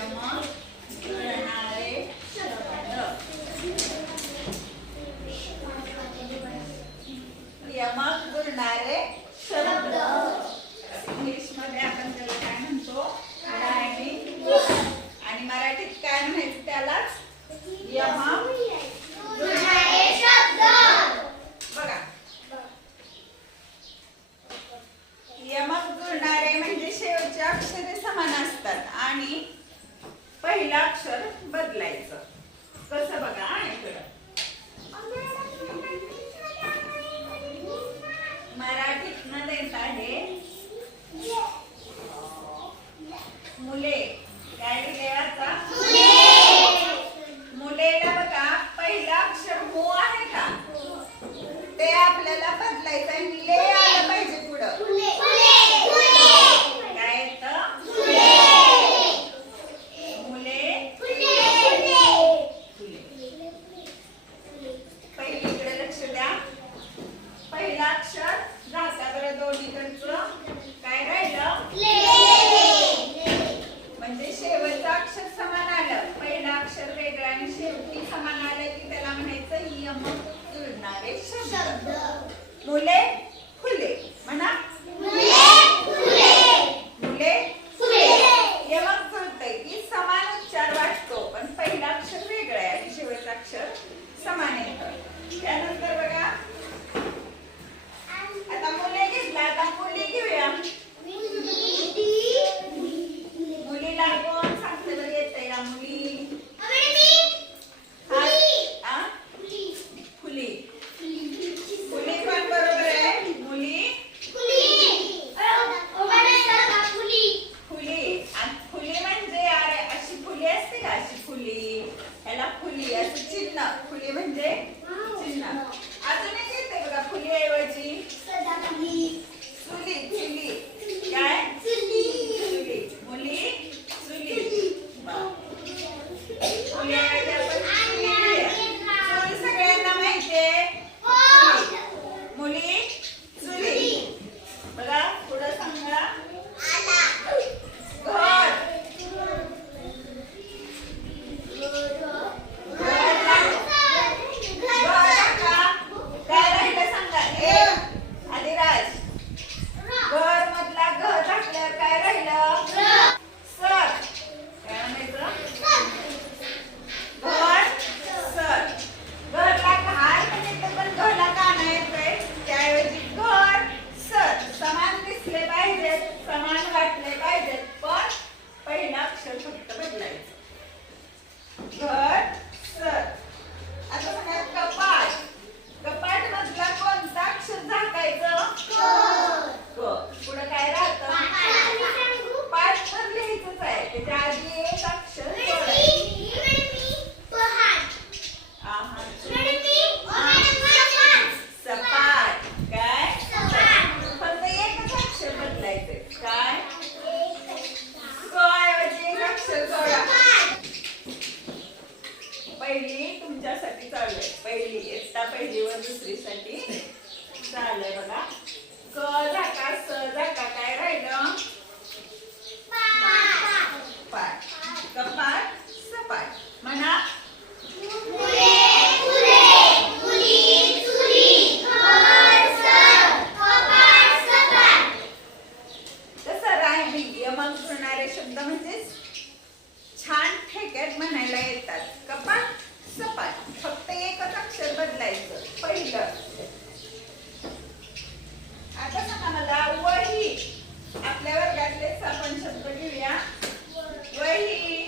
M जुळणारे शब्द. यमक जुळणारे शब्द. इंग्लिश मध्ये आपण त्याला काय म्हणतो? Rhyming word. आणि मराठीत काय म्हणायचं त्यालाच? यमक जुळणारे शब्द. बघा, यमक जुळणारे म्हणजे शेवटचे अक्षरे समान असतात आणि पहिलं अक्षर बदलायचं. कसं बघा, इकडं मराठीत न देत आहे मुले. काय लिहिले आता? मुलेला बघा पहिलं अक्षर मो आहे का, ते आपल्याला बदलायचं आणि ले आलं पाहिजे पुढं. काय येतं? मुले पहिलीकडे लक्ष द्या. पहिलं अक्षर घासा बरं दोन्हीकडचं. काय राहिलं? म्हणजे शेवटचं अक्षर समान आलं. पहिलं अक्षर वेगळं आणि शेवटी समान आलं की त्याला म्हणायचं यमक जुळणारे शब्द. मुले फुले म्हणा. मुले यमक जुळतंय की समान उच्चार वाटतो पण पहिलं अक्षर वेगळं आहे आणि शेवटचं अक्षर समान येतं. त्यानंतर बघा, आता मुले घेतला, आता मुली घेऊया. मुलीला कोण सांगते बरं येतंय या मुली? फुली. फुली पण बरोबर आहे. मुली फुली. आणि फुली म्हणजे अरे अशी फुली असते का? अशी फुली, ह्याला फुली असं चिन्ह. फुली म्हणजे चिन्ह. अजून एक येते बघा फुली ऐवजी सुली. सुली काय? सुली. मुली सुली. फुली ऐवजी आपण सुली घेऊया. सुली सगळ्यांना माहितीये. मुली सुली. बघा पुढं सांगा. घर. काय राहिलं सांगा? आदिराज, घर मधला घर टाकल्यावर काय राहिलं? सर. काय म्हणायचं? घर सर. घरला घाल म्हणायचं पण घरला का नाही येतंय? त्याऐवजी घर सर. समान दिसले पाहिजेत, समान वाटले पाहिजेत पण पहिलं अक्षर फक्त बदलायचं. घर सर. आता बघा कपाट. कपाट मधला कोणता अक्षर झाकायचं? क. पुढे काय राहतं? पाठ तर लिहायचंच आहे. त्याच्या आधी एक अक्षर जोडायचं. सपाट. काय? फक्त एकच अक्षर बदलायचंय. काय? क ऐवजी एक अक्षर जोडा. पहिली तुमच्यासाठी चालू आहे. पहिली इयत्ता पहिलीवर दुसरीसाठी चालू आहे बघा. क झाका, स झाका, काय राहिलं? पाट. कपाट सपाट. म्हणा. कसं रायमिंग यमक जुळणारे शब्द म्हणजे छान ठेक्यात म्हणायला येतात. कपाट सपाट. फक्त एकच अक्षर बदलायचं पहिलं. आता सांगा मला वही. आपल्या वर्गातलेच आपण शब्द घेऊया. वही.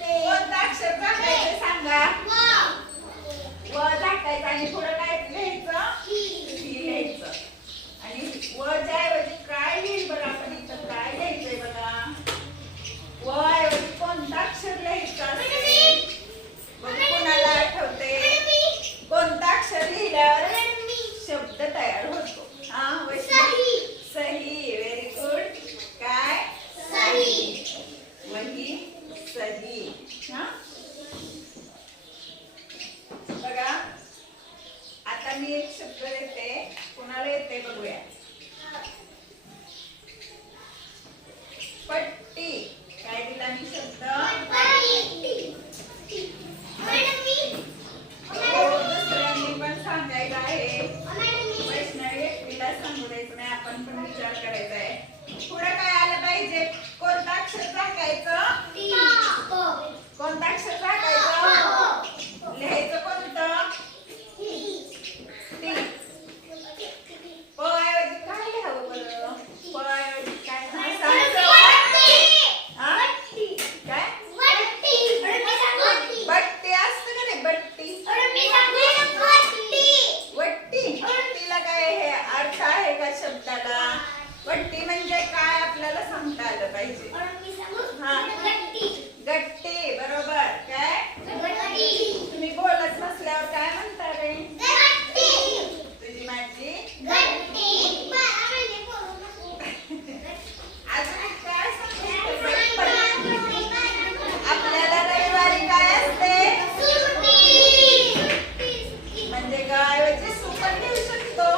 कोणता अक्षर टाकायचं सांगा? व टाकायचं आणि पुढे काय लिहायचं? ही लिहायचं. आणि व च्या ऐवजी काय लिहिल बरं आपण इथं? काय लिहायचंय बघा? व ऐवजी कोणता अक्षर लिहायचं? बघ कोणाला आठवते? कोणता अक्षर लिहिल्यावर शब्द तयार होतो? हा वैशाली. अक्षर टाकायचं. लिहायचं कोणतं? टी. प ऐवजी काय लिहावं बरं? प ऐवजी काय सांगायचं? हा? काय? बट्टी असतं का नाही? बट्टी. वट्टी. वट्टीला काय हे अर्थ आहे का शब्दाला? वट्टी म्हणजे काय आपल्याला सांगता आलं पाहिजे. गट्टी. बरोबर. काय? तुम्ही बोलत नसल्यावर काय म्हणता रे? तुझी माझी अजून काय सांगू? आपल्याला रविवारी काय असते? म्हणजे गायची सुपण घेऊ शकतो.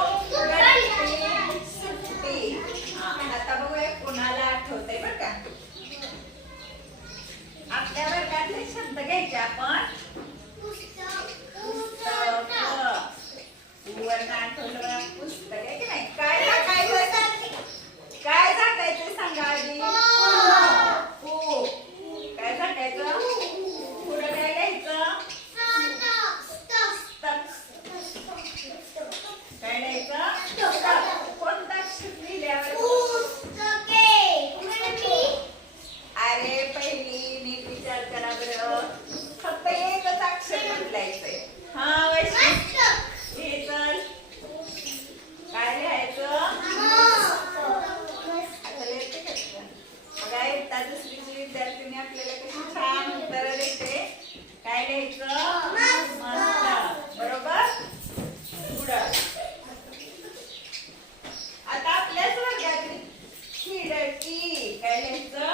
गट्टी, सुट्टी. आता बघूया कोणाला आठवतंय बरं का. आपल्या वर्गातले शब्द घ्यायचे आपण. वर्ण आठवलं बघा. पुस्तक आहे की नाही? काय टाकायचं? काय टाकायचं सांगा आधी. हो. काय टाकायचं? पुढं काय लिहायचं? काय लिहायचं? कोणता अक्षर लिहिल्यावर? अरे पहिली नीट विचार करा बरं. फक्त एकच अक्षर बदलायचंय. हा वैष्णव हे चल. काय लिहायचं? आता लिहायचं का तुला? बघा एकदा दुसरीची विद्यार्थिनी आपल्याला कशी छान उत्तरं देते. काय लिहायचं? मस्त. बरोबर. पुढं आता आपल्याच वर्गातील खिडकी. काय लिहायचं?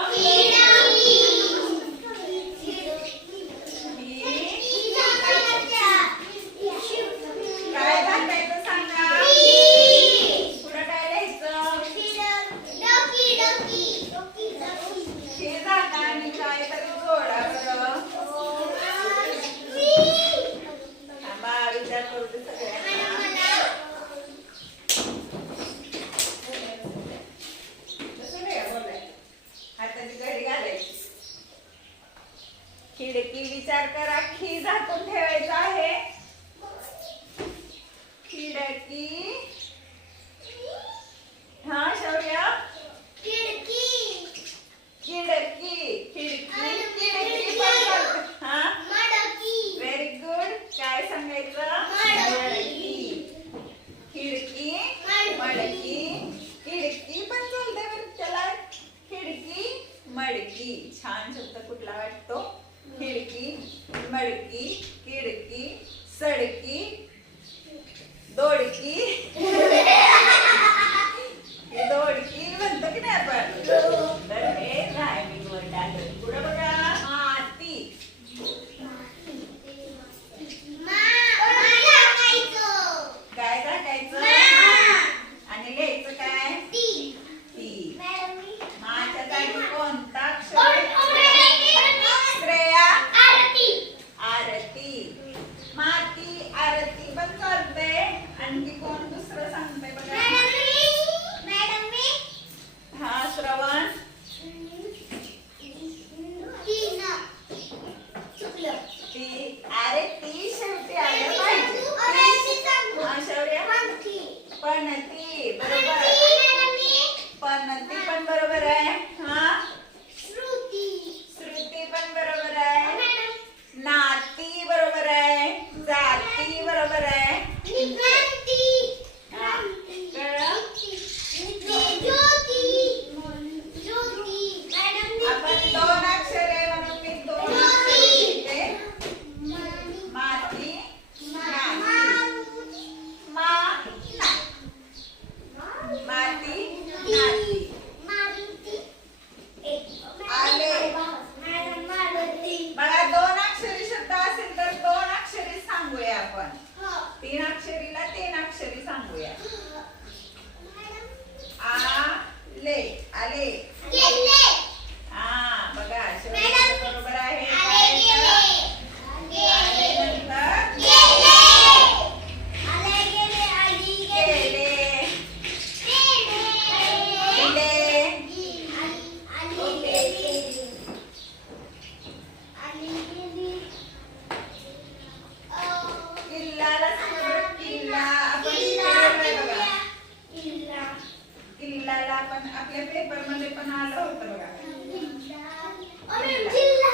काय टाकायचं सांगा. पुढं काय लिहायचं? हे जाता आणि काय तरी जोडा बरं. थांबा विचार करू दे सगळ्यांना. हाताची घडी घालायची. खिडकी विचार करा. खी झाकून ठेवायचं आहे. खिडकी. हा शौर्य. खिडकी. खिडकी. खिडकी पण चालतं. हा व्हेरी गुड. काय सांगायचं? मडकी. खिडकी, मडकी. खिडकी पण चालते पण त्याला खिडकी, मडकी. छान शब्द कुठला वाटतो? खिडकी, मडकी, खिडकी. आपण आपल्या पेपर मध्ये पण आलं होतं बघा. जिल्हा